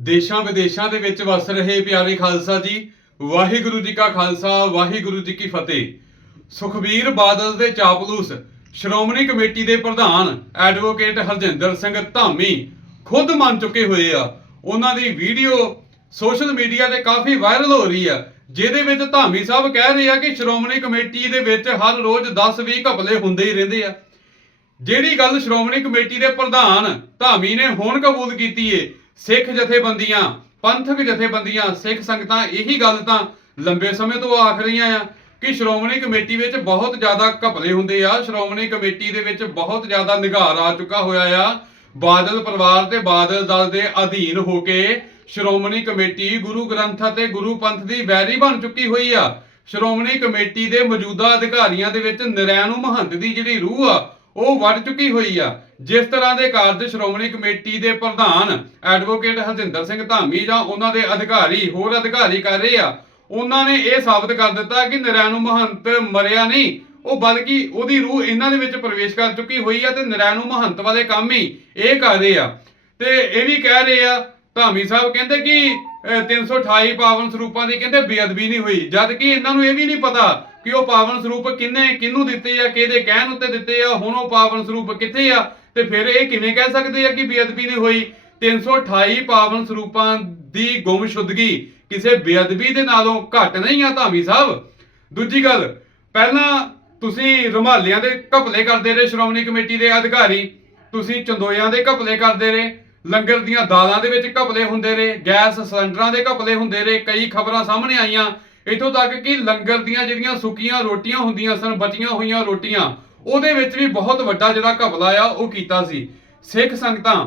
ਦੇਸ਼ਾਂ ਵਿਦੇਸ਼ਾਂ ਦੇ ਵਿੱਚ ਵਸ ਰਹੇ ਪਿਆਰੇ ਖਾਲਸਾ ਜੀ, ਵਾਹਿਗੁਰੂ ਜੀ ਕਾ ਖਾਲਸਾ, ਵਾਹਿਗੁਰੂ ਜੀ ਕੀ ਫਤਿਹ। ਸੁਖਬੀਰ ਬਾਦਲ ਦੇ ਚਾਪਲੂਸ, ਸ਼੍ਰੋਮਣੀ ਕਮੇਟੀ ਦੇ ਪ੍ਰਧਾਨ ਐਡਵੋਕੇਟ ਹਰਜਿੰਦਰ ਸਿੰਘ ਧਾਮੀ ਖੁਦ ਮੰਨ ਚੁੱਕੇ ਹੋਏ ਆ। ਉਹਨਾਂ ਦੀ ਵੀਡੀਓ ਸੋਸ਼ਲ ਮੀਡੀਆ ਤੇ ਕਾਫੀ ਵਾਇਰਲ ਹੋ ਰਹੀ ਆ, ਜਿਹਦੇ ਵਿੱਚ ਧਾਮੀ ਸਾਹਿਬ ਕਹਿ ਰਹੇ ਆ ਕਿ ਸ਼੍ਰੋਮਣੀ ਕਮੇਟੀ ਦੇ ਵਿੱਚ ਹਰ ਰੋਜ਼ 10-20 ਘਪਲੇ ਹੁੰਦੇ ਹੀ ਰਹਿੰਦੇ ਆ। ਜਿਹੜੀ ਗੱਲ ਸ਼੍ਰੋਮਣੀ ਕਮੇਟੀ ਦੇ ਪ੍ਰਧਾਨ ਧਾਮੀ ਨੇ ਹੁਣ ਕਬੂਲ ਕੀਤੀ ਏ ਸਿੱਖ ਜਥੇਬੰਦੀਆਂ, ਪੰਥਕ ਜਥੇਬੰਦੀਆਂ, ਸਿੱਖ ਸੰਗਤਾਂ, ਇਹੀ ਗੱਲ ਤਾਂ ਲੰਬੇ ਸਮੇਂ ਤੋਂ ਆਖ ਰਹੀਆਂ ਆ ਕਿ ਸ਼੍ਰੋਮਣੀ ਕਮੇਟੀ ਵਿੱਚ ਬਹੁਤ ਜ਼ਿਆਦਾ ਘਪਲੇ ਹੁੰਦੇ ਆ। ਸ਼੍ਰੋਮਣੀ ਕਮੇਟੀ ਦੇ ਵਿੱਚ ਬਹੁਤ ਜ਼ਿਆਦਾ ਨਿਗਾਰ ਆ ਚੁੱਕਾ ਹੋਇਆ ਆ। ਬਾਦਲ ਪਰਿਵਾਰ ਤੇ ਬਾਦਲ ਦਲ ਦੇ ਅਧੀਨ ਹੋ ਕੇ ਸ਼੍ਰੋਮਣੀ ਕਮੇਟੀ ਗੁਰੂ ਗ੍ਰੰਥ ਅਤੇ ਗੁਰੂ ਪੰਥ ਦੀ ਵੈਰੀ ਬਣ ਚੁੱਕੀ ਹੋਈ ਆ। ਸ਼੍ਰੋਮਣੀ ਕਮੇਟੀ ਦੇ ਮੌਜੂਦਾ ਅਧਿਕਾਰੀਆਂ ਦੇ ਵਿੱਚ ਨਰੈਣੂ ਮਹੰਤ ਦੀ ਜਿਹੜੀ ਰੂਹ ਆ ਉਹ ਵੱਢ ਚੁੱਕੀ ਹੋਈ ਆ। ਜਿਸ ਤਰ੍ਹਾਂ ਦੇ ਕਾਰਜ ਸ਼੍ਰੋਮਣੀ ਕਮੇਟੀ ਦੇ ਪ੍ਰਧਾਨ ਐਡਵੋਕੇਟ ਹਰਜਿੰਦਰ ਸਿੰਘ ਧਾਮੀ ਜਾਂ ਉਹਨਾਂ ਦੇ ਅਧਿਕਾਰੀ, ਹੋਰ ਅਧਿਕਾਰੀ ਕਰ ਰਹੇ ਆ, ਉਹਨਾਂ ਨੇ ਇਹ ਸਾਬਤ ਕਰ ਦਿੱਤਾ ਕਿ ਨਰੈਣੂ ਮਹੰਤ ਮਰਿਆ ਨਹੀਂ। ਉਹ ਬਲਕਿ ਉਹਦੀ ਰੂਹ ਇਹਨਾਂ ਦੇ ਵਿੱਚ ਪ੍ਰਵੇਸ਼ ਕਰ ਚੁੱਕੀ ਹੋਈ ਆ ਤੇ ਨਰੈਣੂ ਮਹੰਤ ਵਾਲੇ ਕੰਮ ਹੀ ਇਹ ਕਰ ਰਹੇ ਆ। ਤੇ ਇਹ ਵੀ ਕਹਿ ਰਹੇ ਆ ਧਾਮੀ ਸਾਹਿਬ ਕਹਿੰਦੇ ਕਿ ਅਹ, 328 ਪਾਵਨ ਸਰੂਪਾਂ ਦੀ ਕਹਿੰਦੇ ਬੇਅਦਬੀ ਨਹੀਂ ਹੋਈ ਜਦ ਕਿ ਇਹਨਾਂ ਨੂੰ ਇਹ ਵੀ ਨਹੀਂ ਪਤਾ ਕਿ ਉਹ ਪਾਵਨ ਸਰੂਪ ਕਿੰਨੇ ਕਿਹਨੂੰ ਦਿੱਤੇ ਆ ਕਿਹਦੇ ਕਹਿਣ ਉੱਤੇ ਦਿੱਤੇ ਆ ਹੁਣ ਉਹ ਪਾਵਨ ਸਰੂਪ ਕਿੱਥੇ ਆ ਤੇ ਫਿਰ ਇਹ ਕਿਵੇਂ ਕਹਿ ਸਕਦੇ ਆ ਕਿ ਬੇਅਦਬੀ ਨਹੀਂ ਹੋਈ? 328 ਪਾਵਨ ਸਰੂਪਾਂ ਦੀ ਗੁੰਮਸ਼ੁਦਗੀ ਕਿਸੇ ਬੇਅਦਬੀ ਦੇ ਨਾਲੋਂ ਘੱਟ ਨਹੀਂ ਆ ਧਾਮੀ ਸਾਹਿਬ? ਦੂਜੀ ਗੱਲ ਪਹਿਲਾਂ ਤੁਸੀਂ ਰੁਮਾਲਿਆਂ ਦੇ ਘਪਲੇ ਕਰਦੇ ਰਹੇ ਸ਼੍ਰੋਮਣੀ ਕਮੇਟੀ ਦੇ ਅਧਿਕਾਰੀ ਤੁਸੀਂ ਚੰਦੋਇਆਂ ਦੇ ਘਪਲੇ ਕਰਦੇ ਰਹੇ ਲੰਗਰ ਦੀਆਂ ਦਾਲਾਂ ਦੇ ਵਿੱਚ ਘਪਲੇ ਹੁੰਦੇ ਰਹੇ ਗੈਸ ਸਿਲੰਡਰਾਂ ਦੇ ਘਪਲੇ ਹੁੰਦੇ ਰਹੇ ਕਈ ਖਬਰਾਂ ਸਾਹਮਣੇ ਆਈਆਂ। ਇਥੋਂ ਤੱਕ ਕਿ ਲੰਗਰ ਦੀਆਂ ਜਿਹੜੀਆਂ ਸੁੱਕੀਆਂ ਰੋਟੀਆਂ ਹੁੰਦੀਆਂ ਸਨ, ਬਚੀਆਂ ਹੋਈਆਂ ਰੋਟੀਆਂ, ਉਹਦੇ ਵਿੱਚ ਵੀ ਬਹੁਤ ਵੱਡਾ ਜਿਹੜਾ ਘਪਲਾ ਆ, ਉਹ ਕੀਤਾ ਸੀ। ਸਿੱਖ ਸੰਗਤਾਂ,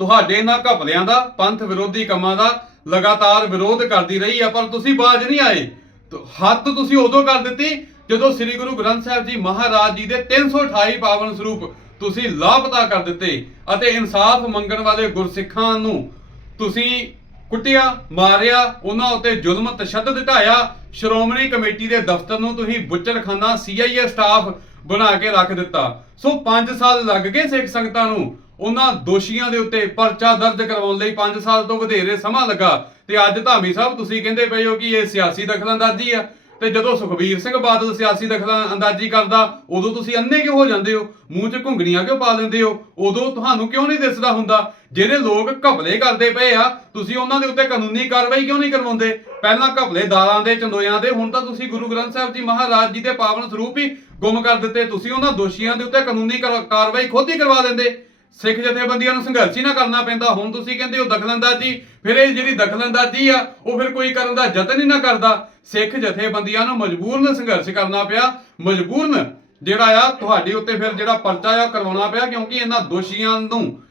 ਤੁਹਾਡੇ ਇਹਨਾਂ ਘਪਲਿਆਂ ਦਾ, ਪੰਥ ਵਿਰੋਧੀ ਕੰਮਾਂ ਦਾ ਲਗਾਤਾਰ ਵਿਰੋਧ ਕਰਦੀ ਰਹੀ ਆ, ਪਰ ਤੁਸੀਂ ਬਾਜ ਨਹੀਂ ਆਏ। ਤੋ, ਹੱਦ ਤੁਸੀਂ ਉਦੋਂ ਕਰ ਦਿੱਤੀ ਜਦੋਂ ਸ੍ਰੀ ਗੁਰੂ ਗ੍ਰੰਥ ਸਾਹਿਬ ਜੀ ਮਹਾਰਾਜ ਜੀ ਦੇ 328 ਪਾਵਨ ਸਰੂਪ ਤੁਸੀਂ ਲਾਪਤਾ ਕਰ ਦਿੱਤੇ ਅਤੇ ਇਨਸਾਫ ਮੰਗਣ ਵਾਲੇ ਗੁਰਸਿੱਖਾਂ ਨੂੰ ਤੁਸੀਂ ਕੁੱਟਿਆ, ਮਾਰਿਆ, ਉਹਨਾਂ ਉੱਤੇ ਜ਼ੁਲਮ ਤਸ਼ੱਦਦ ਢਾਇਆ ਸ਼੍ਰੋਮਣੀ ਕਮੇਟੀ ਦੇ ਦਫ਼ਤਰ ਨੂੰ ਤੁਸੀਂ ਬੁੱਚੜਖਾਨਾ ਸੀਆਈਏ ਸਟਾਫ ਬਣਾ ਕੇ ਰੱਖ ਦਿੱਤਾ। ਸੋ 5 ਸਾਲ ਲੱਗ ਗਏ ਸਿੱਖ ਸੰਗਤਾਂ ਨੂੰ। ਉਹਨਾਂ ਦੋਸ਼ੀਆਂ ਦੇ ਉੱਤੇ ਪਰਚਾ ਦਰਜ ਕਰਵਾਉਣ ਲਈ 5 ਸਾਲ ਤੋਂ ਵਧੇਰੇ ਸਮਾਂ ਲੱਗਾ। ਤੇ ਅੱਜ ਧਾਮੀ ਸਾਹਿਬ, ਤੁਸੀਂ ਕਹਿੰਦੇ ਪਏ ਹੋ ਕਿ ਇਹ ਸਿਆਸੀ ਦਖਲਅੰਦਾਜ਼ੀ ਆ। ਤੇ ਜਦੋਂ ਸੁਖਬੀਰ ਸਿੰਘ ਬਾਦਲ ਸਿਆਸੀ ਦਖਲਅੰਦਾਜ਼ੀ ਕਰਦਾ, ਉਦੋਂ ਤੁਸੀਂ ਅੰਨੇ ਕਿਉਂ ਹੋ ਜਾਂਦੇ ਹੋ? ਮੂੰਹ 'ਚ ਘੁੰਗਣੀਆਂ ਕਿਉਂ ਪਾ ਲੈਂਦੇ ਹੋ? ਉਦੋਂ ਤੁਹਾਨੂੰ ਕਿਉਂ ਨਹੀਂ ਦਿਸਦਾ ਹੁੰਦਾ? ਜਿਹੜੇ ਲੋਕ ਘਪਲੇ ਕਰਦੇ ਪਏ ਆ, ਤੁਸੀਂ ਉਹਨਾਂ ਦੇ ਉੱਤੇ ਕਾਨੂੰਨੀ ਕਾਰਵਾਈ ਕਿਉਂ ਨਹੀਂ ਕਰਵਾਉਂਦੇ? ਪਹਿਲਾਂ ਘਪਲੇ ਦਾਲਾਂ ਦੇ, ਚੰਦੋਇਆਂ ਦੇ, ਹੁਣ ਤਾਂ ਤੁਸੀਂ ਗੁਰੂ ਗ੍ਰੰਥ ਸਾਹਿਬ ਜੀ ਮਹਾਰਾਜ ਜੀ ਦੇ ਪਾਵਨ ਸਰੂਪ ਹੀ ਗੁੰਮ ਕਰ ਦਿੱਤੇ। ਤੁਸੀਂ ਉਹਨਾਂ ਦੋਸ਼ੀਆਂ ਦੇ ਉੱਤੇ ਕਾਨੂੰਨੀ ਕਾਰਵਾਈ ਖੁਦ ਹੀ ਕਰਵਾ ਦਿੰਦੇ। ਸਿੱਖ ਜਥੇਬੰਦੀਆਂ ਨੂੰ ਸੰਘਰਸ਼ ਹੀ ਨਾ ਕਰਨਾ ਪੈਂਦਾ। ਹੁਣ ਤੁਸੀਂ ਕਹਿੰਦੇ ਹੋ ਦਖਲਅੰਦਾਜ਼ੀ, ਫਿਰ ਇਹ ਜਿਹੜੀ ਦਖਲਅੰਦਾਜ਼ੀ ਆ, ਉਹ ਫਿਰ ਕੋਈ ਕਰਨ ਦਾ ਯਤਨ ਹੀ ਨਾ ਕਰਦਾ। ਸਿੱਖ ਜਥੇਬੰਦੀਆਂ ਨੂੰ ਮਜਬੂਰਨ ਸੰਘਰਸ਼ ਕਰਨਾ ਪਿਆ। ਮਜਬੂਰਨ ਜਿਹੜਾ ਆ, ਤੁਹਾਡੇ ਉੱਤੇ ਫਿਰ ਜਿਹੜਾ ਪਰਚਾ ਆ ਉਹ ਕਰਵਾਉਣਾ ਪਿਆ, ਕਿਉਂਕਿ ਇਹਨਾਂ ਦੋਸ਼ੀਆਂ ਨੂੰ,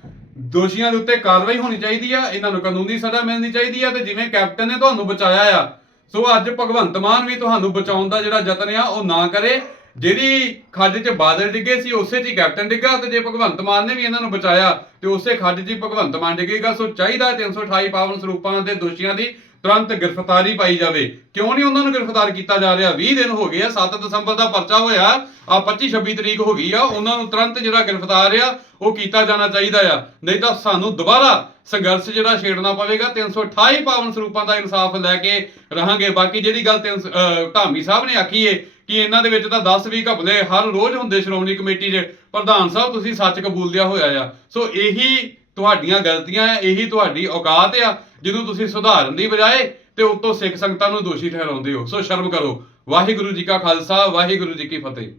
ਦੋਸ਼ੀਆਂ ਦੇ ਉੱਤੇ ਕਾਰਵਾਈ ਹੋਣੀ ਚਾਹੀਦੀ ਆ। ਇਹਨਾਂ ਨੂੰ ਕਾਨੂੰਨੀ ਸਜ਼ਾ ਮਿਲਣੀ ਚਾਹੀਦੀ ਆ ਤੇ ਜਿਵੇਂ ਕੈਪਟਨ ਨੇ ਤੁਹਾਨੂੰ ਬਚਾਇਆ ਆ, ਸੋ ਅੱਜ ਭਗਵੰਤ ਮਾਨ ਵੀ ਤੁਹਾਨੂੰ ਬਚਾਉਣ ਦਾ ਜਿਹੜਾ ਯਤਨ ਆ, ਉਹ ਨਾ ਕਰੇ। ਜਿਹੜੀ ਖੱਡ 'ਚ ਬਾਦਲ ਡਿੱਗੇ ਸੀ, ਉਸੇ 'ਚ ਹੀ ਕੈਪਟਨ ਡਿੱਗਾ ਤੇ ਜੇ ਭਗਵੰਤ ਮਾਨ ਨੇ ਵੀ ਇਹਨਾਂ ਨੂੰ ਬਚਾਇਆ, ਤੇ ਉਸੇ ਖੱਡ 'ਚ ਹੀ ਭਗਵੰਤ ਮਾਨ ਡਿੱਗੇਗਾ। ਸੋ ਚਾਹੀਦਾ 328 ਪਾਵਨ ਸਰੂਪਾਂ ਦੇ ਦੋਸ਼ੀਆਂ ਦੀ ਤੁਰੰਤ ਗ੍ਰਿਫਤਾਰੀ ਪਾਈ ਜਾਵੇ। ਕਿਉਂ ਨਹੀਂ ਉਹਨਾਂ ਨੂੰ ਗ੍ਰਿਫਤਾਰ ਕੀਤਾ ਜਾ ਰਿਹਾ? 20 ਦਿਨ ਹੋ ਗਏ ਆ 7 ਦਸੰਬਰ ਦਾ ਪਰਚਾ ਹੋਇਆ ਆ 25 26 ਤਰੀਕ ਹੋ ਗਈ ਆ, ਉਹਨਾਂ ਨੂੰ ਤੁਰੰਤ ਜਿਹੜਾ ਗ੍ਰਿਫਤਾਰ ਆ, ਉਹ ਕੀਤਾ ਜਾਣਾ ਚਾਹੀਦਾ ਆ। ਨਹੀਂ ਤਾਂ ਸਾਨੂੰ ਦੁਬਾਰਾ ਸੰਘਰਸ਼ ਜਿਹੜਾ ਛੇੜਨਾ ਪਵੇਗਾ 328 ਪਾਵਨ ਸਰੂਪਾਂ ਦਾ ਇਨਸਾਫ ਲੈ ਕੇ ਰਹਾਂਗੇ। ਬਾਕੀ ਜਿਹੜੀ ਗੱਲ ਤਿੰਨ ਧਾਮੀ ਸਾਹਿਬ ਨੇ ਆਖੀ ਏ ਕਿ ਇਹਨਾਂ ਦੇ ਵਿੱਚ ਤਾਂ 10 20 ਘਪਲੇ ਹਰ ਰੋਜ਼ ਹੁੰਦੇ ਸ਼੍ਰੋਮਣੀ ਕਮੇਟੀ 'ਚ। ਪ੍ਰਧਾਨ ਸਾਹਿਬ, ਤੁਸੀਂ ਸੱਚ ਕਬੂਲ ਹੋਇਆ ਆ। ਸੋ ਇਹੀ ਤੁਹਾਡੀਆਂ ਗਲਤੀਆਂ ਆ, ਇਹੀ ਤੁਹਾਡੀ ਔਕਾਤ ਆ, ਜਿਹਨੂੰ ਤੁਸੀਂ ਸੁਧਾਰਨ ਦੀ ਬਜਾਏ ਤੇ ਉੱਤੋਂ ਸਿੱਖ ਸੰਗਤਾਂ ਨੂੰ ਦੋਸ਼ੀ ਠਹਿਰਾਉਂਦੇ ਹੋ। ਸੋ ਸ਼ਰਮ ਕਰੋ। ਵਾਹਿਗੁਰੂ ਜੀ ਕਾ ਖਾਲਸਾ, ਵਾਹਿਗੁਰੂ ਜੀ ਕੀ ਫਤਿਹ।